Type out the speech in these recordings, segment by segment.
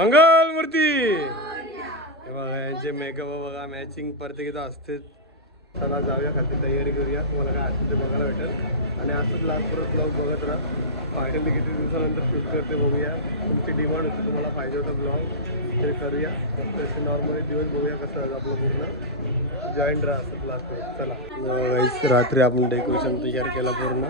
मंगलमूर्ती. बघा यांचे मेकअप बघा मॅचिंग प्रत्येकीचा असते. चला जाऊया खाली तयारी करूया. तुम्हाला काय असते ते बघायला भेटेल आणि असंच लास्ट परत ब्लॉग बघत राहा. फायनली किती दिवसानंतर शूट करते बघूया. तुमची डिमांड होती तुम्हाला पाहिजे होता ब्लॉग ते करूया. फक्त नॉर्मली दिवस बघूया कसं आपलं पूर्ण जॉईंट राहा असं लास्ट परत. चला रात्री आपण डेकोरेशन तयार केला पूर्ण.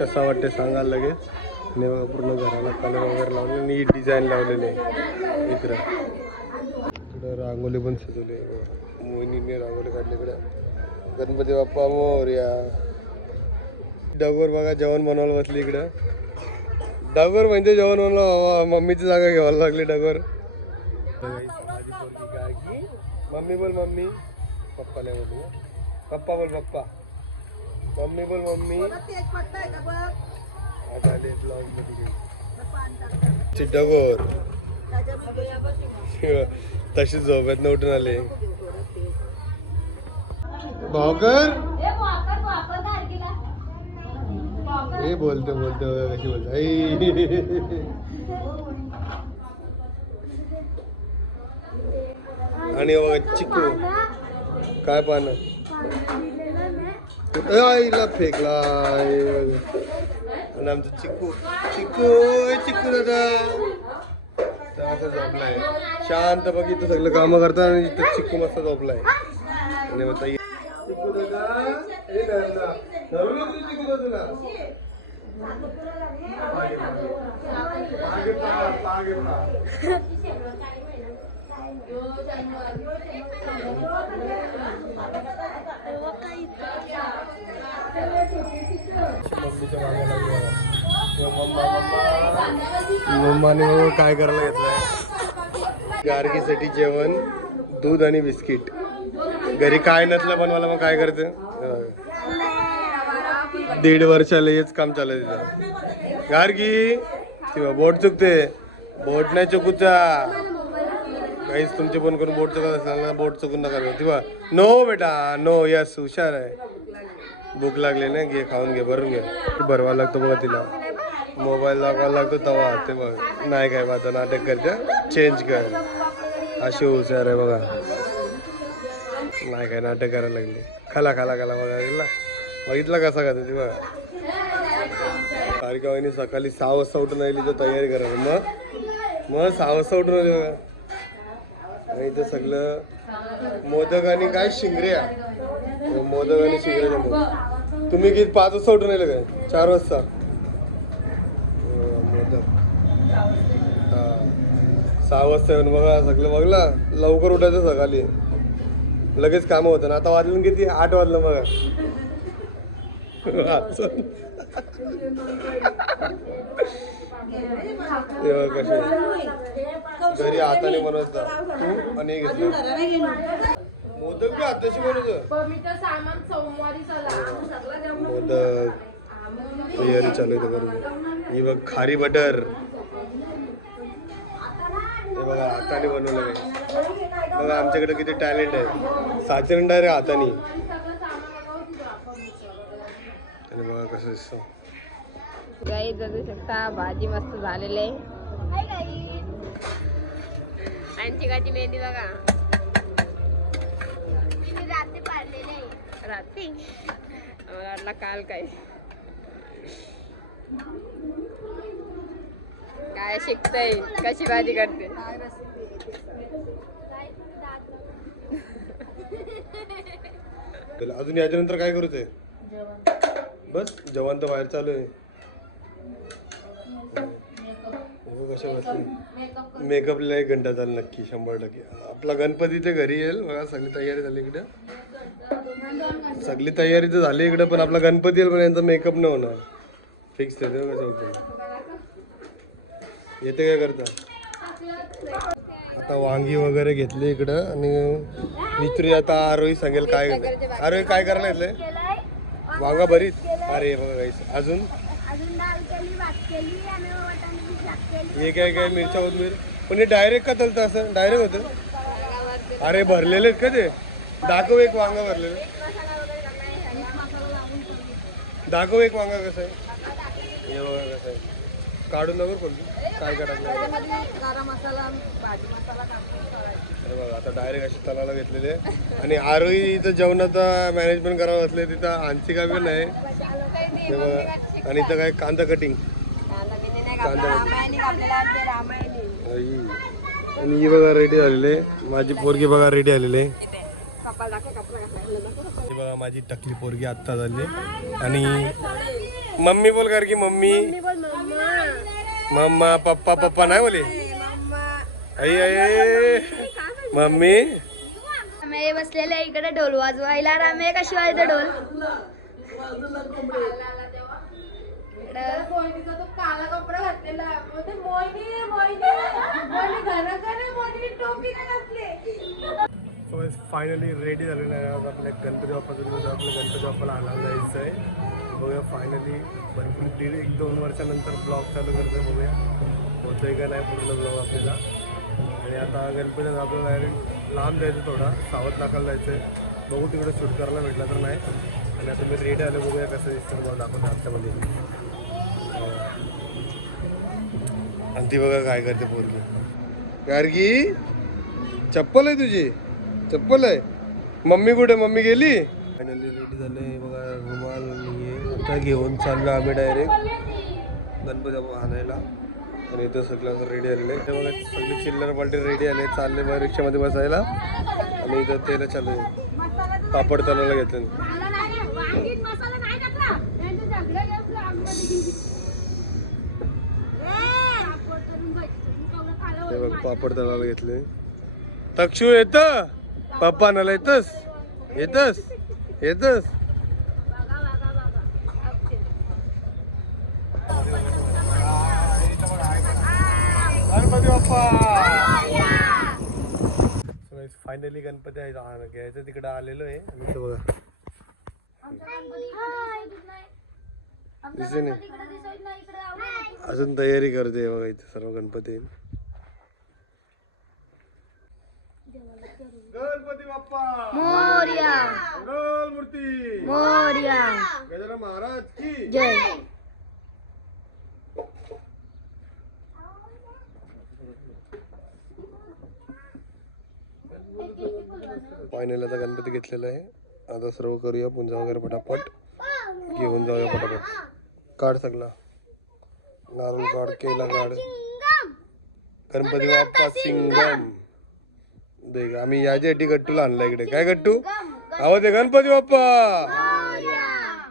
कसा वाटते सांगा लगेच. आणि बघा पूर्ण घराला कलर वगैरे लावले नीट डिझाईन लावलेले इकडं. इकडं रांगोली पण सजवली. मोहिनीने रांगोली काढली इकडं. गणपती बाप्पा मोरया. डगोर बघा जेवण बनवायला बसली इकडं. डगोर म्हणजे जेवण बनवलं. मम्मीची जागा घ्यायला लागली डगोर. मम्मी बोल मम्मी. पप्पा नाही बोलू. पप्पा बोल पप्पा. मम्मी बोल मम्मी. डगोर तशी झोपेत न उठून आले. भावकर हे बोलते बोलते कशी बोलते. आणि बघा चिकू काय पानं आईला फेकला. आणि आमचं चिकू चिकू चिकू दादा असं झोपलाय शांत. बघ इथं सगळं कामं करतात आणि इथं चिकू मस्त झोपलाय. आणि मग चिकू दादा चिकू दादा मम्माने काय करायला घेतलंय गार्गीसाठी जेवण दूध आणि बिस्किट. घरी काय नसलं बनवायला मग काय करते. 1.5 वर्षाला हेच काम चालू तिथं. गार्गी किंवा बोट चुकते. बोट नाही चुकूचा काहीच. तुमचे फोन करून बोट चुकत असेल ना बोट चुकून नका किंवा नो बेटा नो. यस हुशार आहे. भूक लागली ना घे खाऊन घे भरून घे. भरवा लागतो बघा तिला. मोबाईल दाखवायला लागतो तवा ते बघ नाही काय आता नाटक करते. चेंज कर अशी हुशार आहे बघा. नाही काय नाटक करायला लागले. खाला खाला खाला बघा बघितला कसा का ते बघा. कारगावानी सकाळी 6 वाजता उठून आली तर तयारी करायला. मग 6 वाजता उठून आली बघा. आणि इथं सगळं मोदक आणि काय शिंगऱ्या. मोदक आणि शिंगऱ्या. तुम्ही किती 5 वाजता उठून आले काय 4 वाजता. मोदक हा 6 वाजता येऊन बघा सगळं बघला. लवकर उठायचं सकाळी लगेच कामं होतं ना. आता वाजलं किती 8 वाजलं बघा. कसे घरी हाताने बनवत तू आणि मोदक बी हाताशी बनवत. मोदक तयारी चालू आहे करून. ही बघ खारी बटर हे बघा हाताने बनवलं काय. बघा आमच्याकडे किती टॅलेंट आहे. साचन डायरेक्ट हाताने. आणि बघा कसं दिसतं. गाई बघू शकता भाजी मस्त झालेली आहे. आणि चिकाची मेहंदी बघा रात्री पाडलेली आहे. रात्री वाटला काल काय काय शिकतय कशी भाजी करते. अजून याच्यानंतर काय करूच आहे. बस जेवण तर बाहेर चालू आहे. कशा बसली मेकअपला 1 घंटा झाला नक्की 100%. आपला गणपती ते घरी येईल बघा. सगळी तयारी झाली इकडे. सगळी तयारी तर झाली इकडे पण आपला गणपती येईल पण यांचा मेकअप नाही होणार फिक्स. ते कसं होतं येते काय करता. आता वांगी वगैरे घेतली इकडं आणि मित्री आता आरोही सांगेल काय घेतलं. आरोही काय करायला घेतलंय. वांगा भरीत. अरे बघा गाईस अजून हे काय काय मिरच्या कोथिंबीर. पण हे डायरेक्ट का तलतं असं डायरेक्ट होतं. अरे भरलेले आहेत का ते. दाखव एक वांगा भरलेलं. दाखव एक वांगा कसं आहे. हे बघा कसं आहे. काढून नको खोलू. काय टाकलं त्याच्यामध्ये गरम मसाला भाजी मसाला टाकून करायचं. अरे बघा आता डायरेक्ट अशी तलाला घेतलेले आणि आरोही इथं जेवणाचा मॅनेजमेंट करावं असले तिथं आणखी काय पण आहे हे बघा. आणि इथं काय कांदा कटिंग कांदा आणि ही बघा रेडी झालेले. माझी पोरगी बघा रेडी आलेले. ही बघा माझी टकली पोरगी आत्ता झाली. आणि मम्मी बोल कर की मम्मी मम्मा पप्पा पप्पा नाही बोले आई आई मम्मी. आम्ही बसलेले इकडे ढोल वाजवायला. आम्ही कशी वाजते ढोल काला कपडा घातलेला. फायनली रेडी झालेलं आहे. आज आपल्या गणपती बाप्पाचं दिवस आपल्या गणपती बाप्पाला आणायला जायचं आहे. बघूया फायनली भरपूर 1-2 वर्षानंतर ब्लॉग चालू करतोय. बघूया होतोय का नाही पूर्ण ब्लॉग आपल्याला. आणि आता गणपतीला आपल्याला डायरेक्ट लांब जायचं थोडा सावध नाकाला जायचं आहे. बघू तिकडे शूट करायला भेटला तर नाही. आणि आता मी रेडी आलो. बघूया कसं दिसतं मला दाखवतो आत्तामध्ये. आणि ती बघा काय करते पोरगी. गार्गी चप्पल आहे तुझी चप्पल आहे. मम्मी कुठे मम्मी गेली. फायनली रेडी झाले बघा रुमाल आता घेऊन चाललो आम्ही डायरेक्ट गणपती बाप्पा आणायला. आणि इथं सगळं रेडी आलेले ते बघा सगळे चिल्लर पार्टी रेडी आले. चालले बघा रिक्षामध्ये बसायला. आणि इथं तेला चालू पापड तलाला घेतले. ते बघ पापड तलाला घेतले. तक्षू येत पप्पा नाला येतस येतस येतस. गणपती बाप्पा फायनली गणपती आहे घ्यायचं तिकडे आलेलो आहे. आणि इथं बघा दिसे नाही अजून तयारी करते बघा इथे सर्व गणपती. गणपती बाप्पा मोरया मंगल मूर्ती मोरया गजानन महाराज की जय. फायनल आता गणपती घेतलेला आहे. आता सर्व करूया पूजा वगैरे पटापट घेऊन जाऊया पटापट. काढ सगळा नारळ काढ केला काढ. गणपती बाप्पा सिंगम देख आम्ही याच्यासाठी गट्टूला आणला इकडे. काय गट्टू आवाज आहे गणपती बाप्पा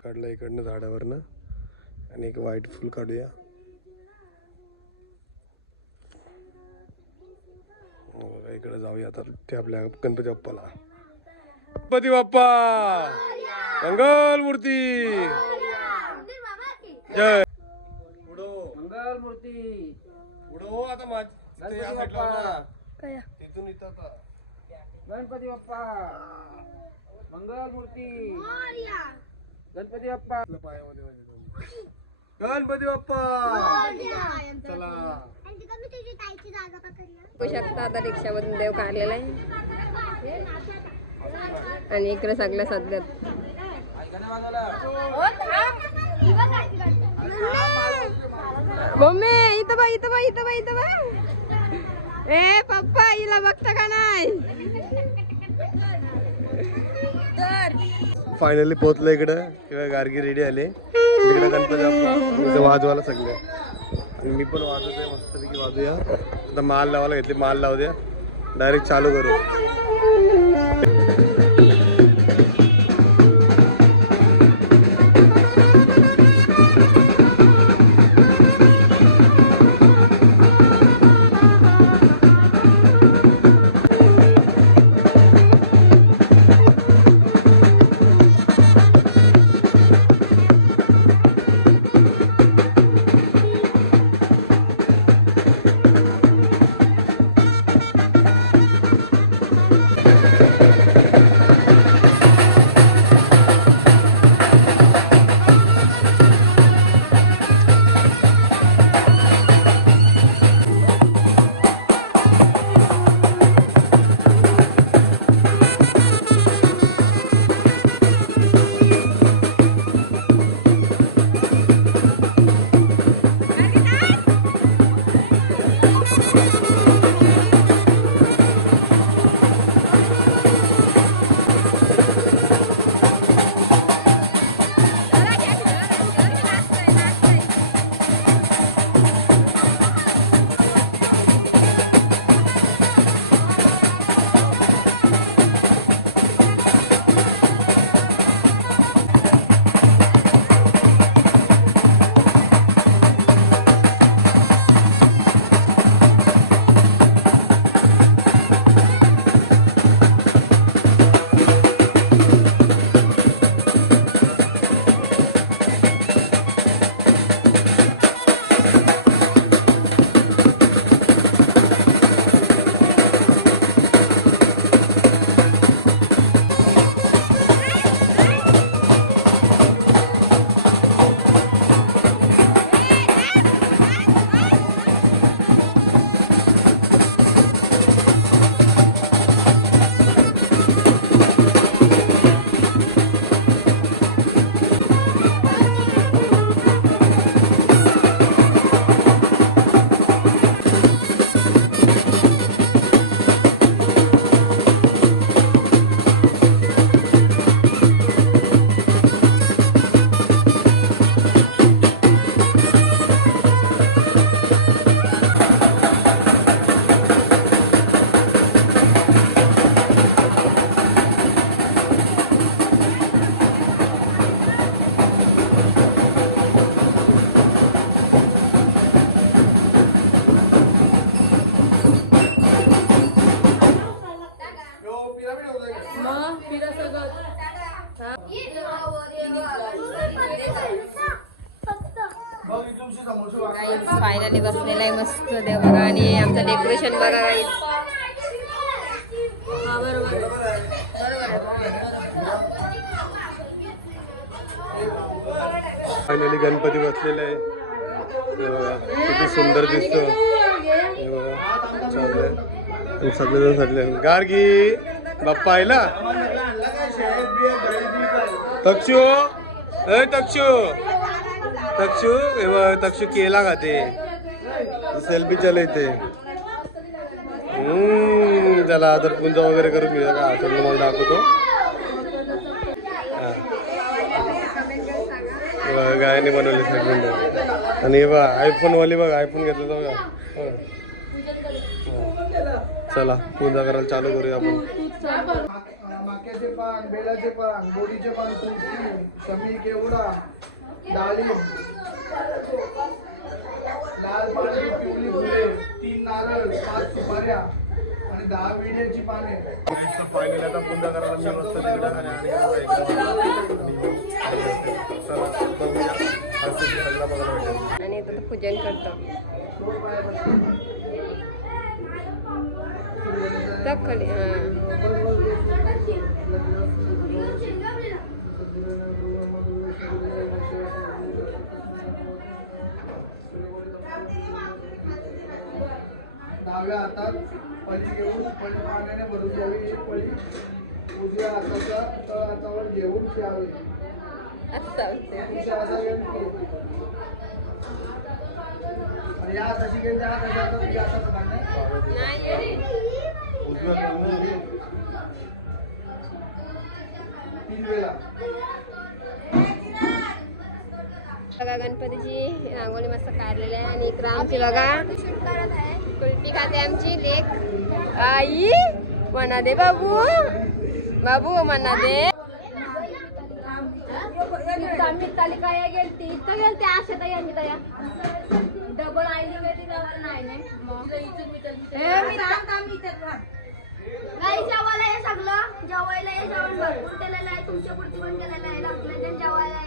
काढला इकडनं झाडावरनं. आणि एक व्हाईट फुल काढूया. इकडे जाऊया आता ते आपल्या गणपती बाप्पाला. गणपती बाप्पा मंगल मूर्ती जय. उडो मंगल मूर्ती उडो आता माझ तिथून इथं गणपती बाप्पा मंगल मूर्ती गणपती बाप्पा पायामध्ये गणपती बाप्पा चला. बघू शकता आता रिक्षामधून देव काढलेला आहे. आणि इकडे सगळ्या सध्या मम्मी इथं बा इथं बा इथं बा इथं बा. ए पप्पा हिला बघता का नाही. फायनली पोहोचलो इकडं किंवा गार्गी रेडी आले. तिकडे गणपती बाप्पा वाजवायला सगळे. आणि मी पण वाजवतोय मस्तपैकी वाजूया. आता माल लावायला घेतली माल लावू द्या डायरेक्ट चालू करू. फायनली बसलेला आहे मस्त देव बघा आणि आमचं डेकोरेशन बघा काही हा बरोबर फायनली गणपती बसलेला आहे हे बघा किती सुंदर दिसतो हे बघा चाललंय आणि सगळेजण सगळे गार्गी बाप्पा आयला तक्षू तक्षू तक्षू हे बघ तक्षू केला का ते सेल्फी चलते चला तर पूजा वगैरे करून घेऊया का सगळं मला दाखवतो गायने बनवले सेगमेंट आणि हे बघ आयफोन वाली बघ आयफोन घेतलं तर बघा चला पूजा करायला चालू करूया आपण माक्याचे पान बेलाचे पान बोडीचे पान तुळशी शमी केवडा डाळिंब लाल पाणी पिवळी फुले 3 नारळ 5 सुपाऱ्या आणि 10 विड्याची पाने फायनल आता पूजा करायला मी मस्त तिकडे आणि आता पूजन करतो खाली डाव्या हातात पळी घेऊन पळी पाण्याने भरून द्यावी एक पळी उजव्या हाताचा तळ हातावर घेऊन प्यावे या हाताची घेऊन त्या हाताचा बघा गणपतीची रांगोळी मस्त काढलेली आहे आणि इकडं आमची बघा कुल्फी खाते आमची लेक आई म्हणा दे बाबू बाबू म्हणा दे काय गेलती इथं गेलते आशा तया मी तया डबल आईली वेळी डबल नाही जेवायला हे सगळं जेवायला हे जेवण भरपूर केलेलं आहे तुमच्या पुरती पण केलेलं आहे आपल्या जेवायला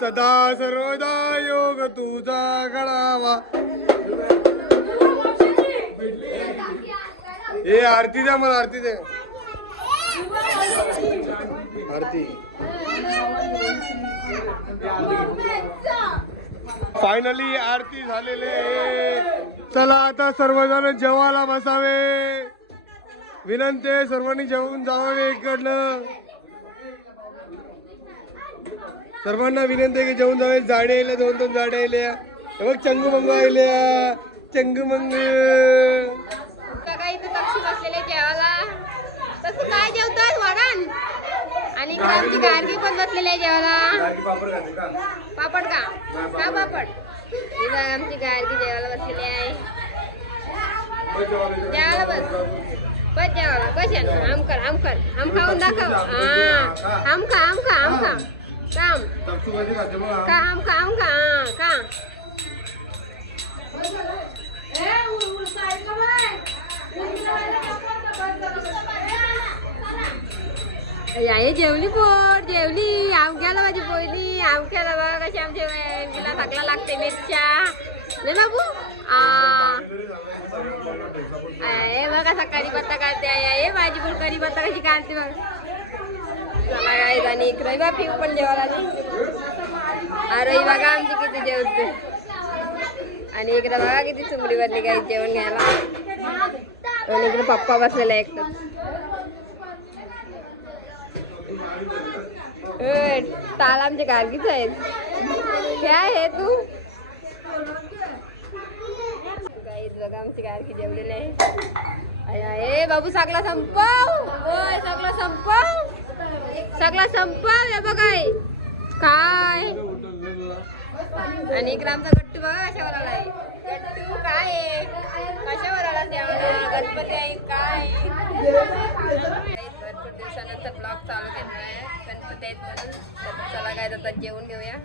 सदा सर्वदा योग तुझा घडावा ए आरती द्या मला आरती द्या आरती फायनली आरती झालेले चला आता सर्वजण जेवायला बसावे विनंती आहे सर्वांनी जेवून जावे इकडनं सर्वांना विनंती आहे की जेवून जावे जाडे आले 2-2 जाडे आल्या बघ चंगू मंगू आल्या चंगू मंगू बघा इथं तक्षी बसलेले जेवायला तसं काय जेवतात वरण आणि आमची गार्गी पण बसलेली आहे जेवायला पापड का का पापड ही बघ आमची गार्गी जेवायला बसलेली आहे जेवायला बस जेवायला कशा आम खाऊन दाखव हा आम खा काम काम काम का आई जेवली पोट जेवली आमक्याला माझी पोयली आमक्याला बघा कशी आमच्या तिला सगळा लागते मिरच्या नाही बाबू हे बघा सकाळी पत्ता काढते हे माझी पण करी पत्ता कशी काढते बघ चला काय आणि इकडे बा पिऊ पण जेवायला अरे बघा आमची किती जेवते आणि इकडे बघा किती चुमडी भरली काही जेवण घ्यायला आणि इकडे पप्पा बसलेला एकटाच ताल आमचे गार्गीच आहेत काय आहे तू बघा आमची गार्गी जेवलेली आहे बाबू सगळा संपव सगळा संपव हे बघाय काय आणि इकडे आमचा गट्टू बघा कशावर आलाय गट्टू काय आहे कशावर आला जेवणा गणपती आहे काय भरपूर दिवसानंतर ब्लॉग चालू केलाय गणपती आहेत म्हणून चला काय जातात जेवण घेऊया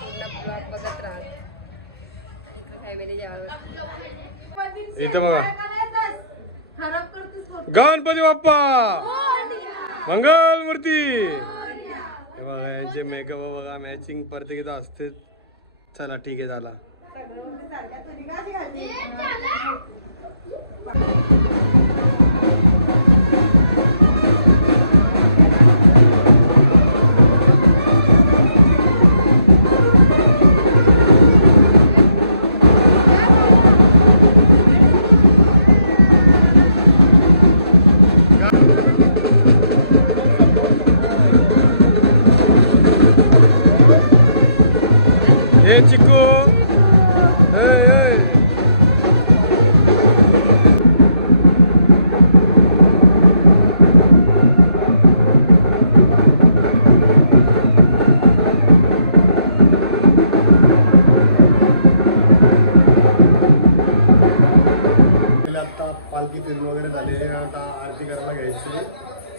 पूर्ण ब्लॉग बघत राहा फॅमिली जेवायला इथं बघा गणपती बाप्पा मंगल मूर्ती हे बघा यांचे मेकअप बघा मॅचिंग प्रत्येकीचा असते चला ठीक आहे झाला हे चिकू आता पालखी फिरून वगैरे झाले आता आरती करायला घ्यायची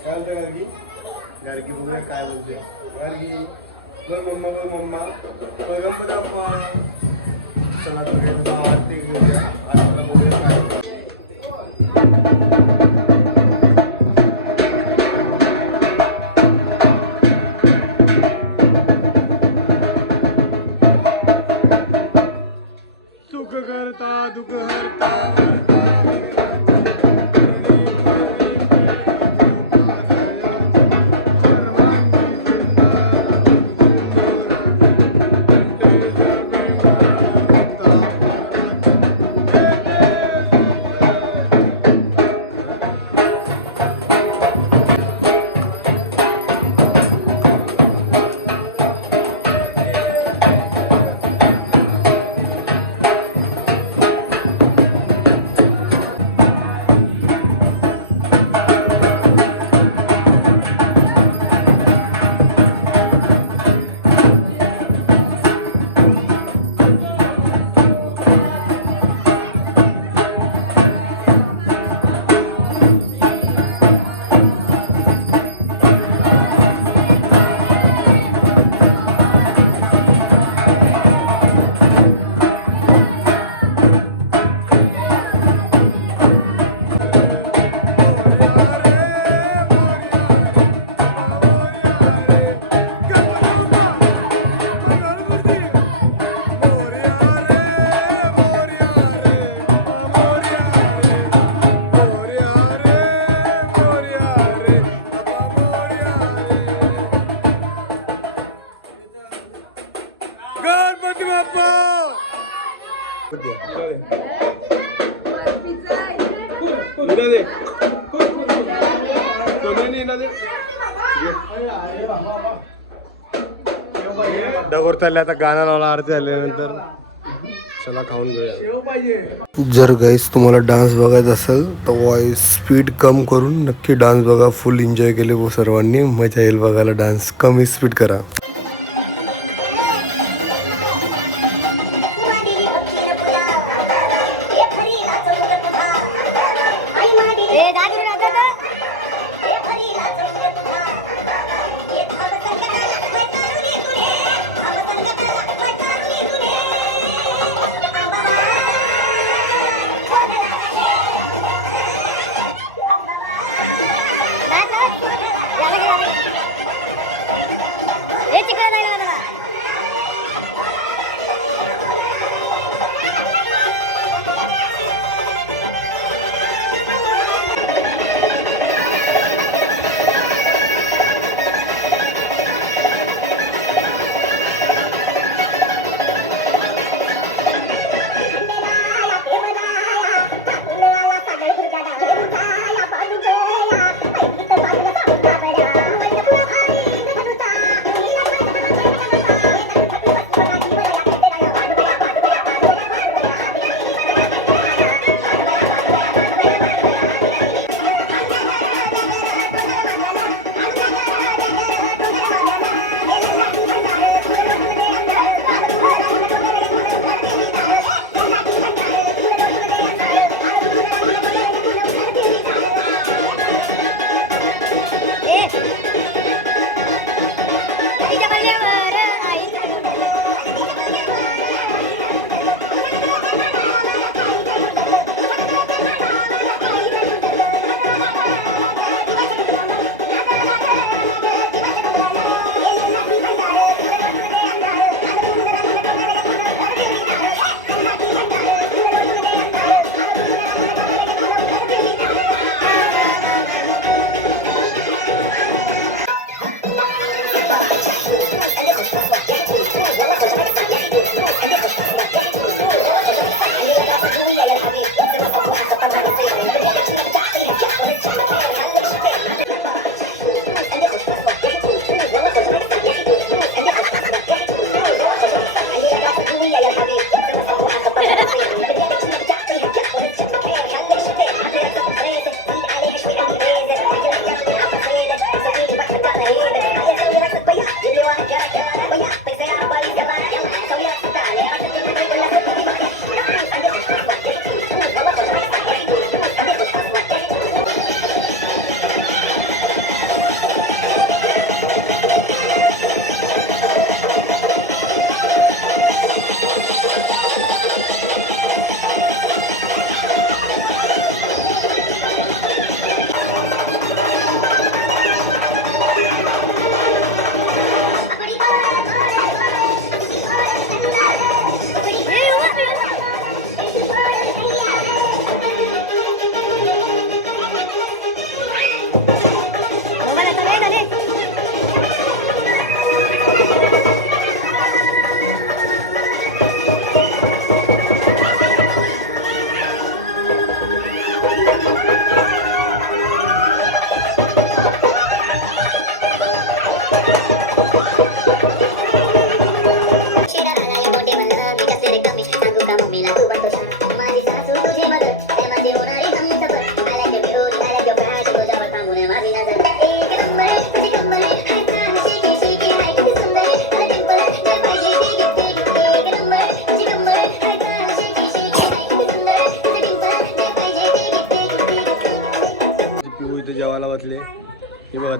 काय म्हणते गार्गी गार्गी बघूया काय बोलते गार्गी बोल मम्मा बोल मम्मा बोल गणपती बाप्पा चला तर आरती घेऊया आरतीला बघूया काय सुख करता दुःख हरता गणपती बाप्पा डगोर चालले आता गाणं लावला आरती झाल्यानंतर चला खाऊन घेऊया जर गाईस तुम्हाला डान्स बघायचा असेल तर वॉइस स्पीड कम करून नक्की डान्स बघा फुल एन्जॉय केले वो सर्वांनी मजा येईल बघायला डान्स कमी स्पीड करा याला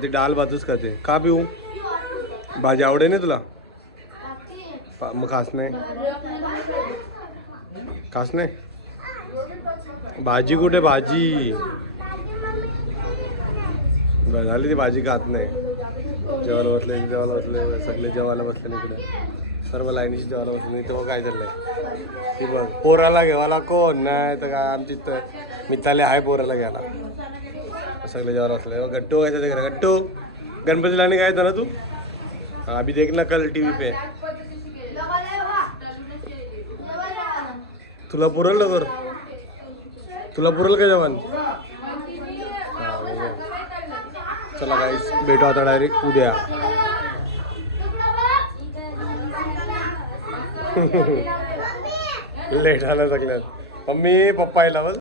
ती डाल भातच खाते. का पिऊ? भाजी आवडे ना तुला? मग खास नाही. खास नाही. भाजी कुठे भाजी? बरं झाली ती भाजी खात नाही. जेवायला बसले सगळे जेवायला बसले इकडे. सर्व लाईनीची जेवायला बसले. तेव्हा काय चाललंय ती बघ. पोराला घेवायला कोण नाही तर काय आमची तर मिताले आहे पोराला घ्यायला. सगळे जेवायला बसले. गट्टू काय घरा गट्टू गणपतीला आणि काय ना तू अभी देख ना कल टीव्ही पे. तुला पुरल लवकर? तुला पुरल का जेवण? चला गाईस भेटू आता डायरेक्ट उद्या. लेट आला सगळ्यात. मम्मी पप्पा यायला बस.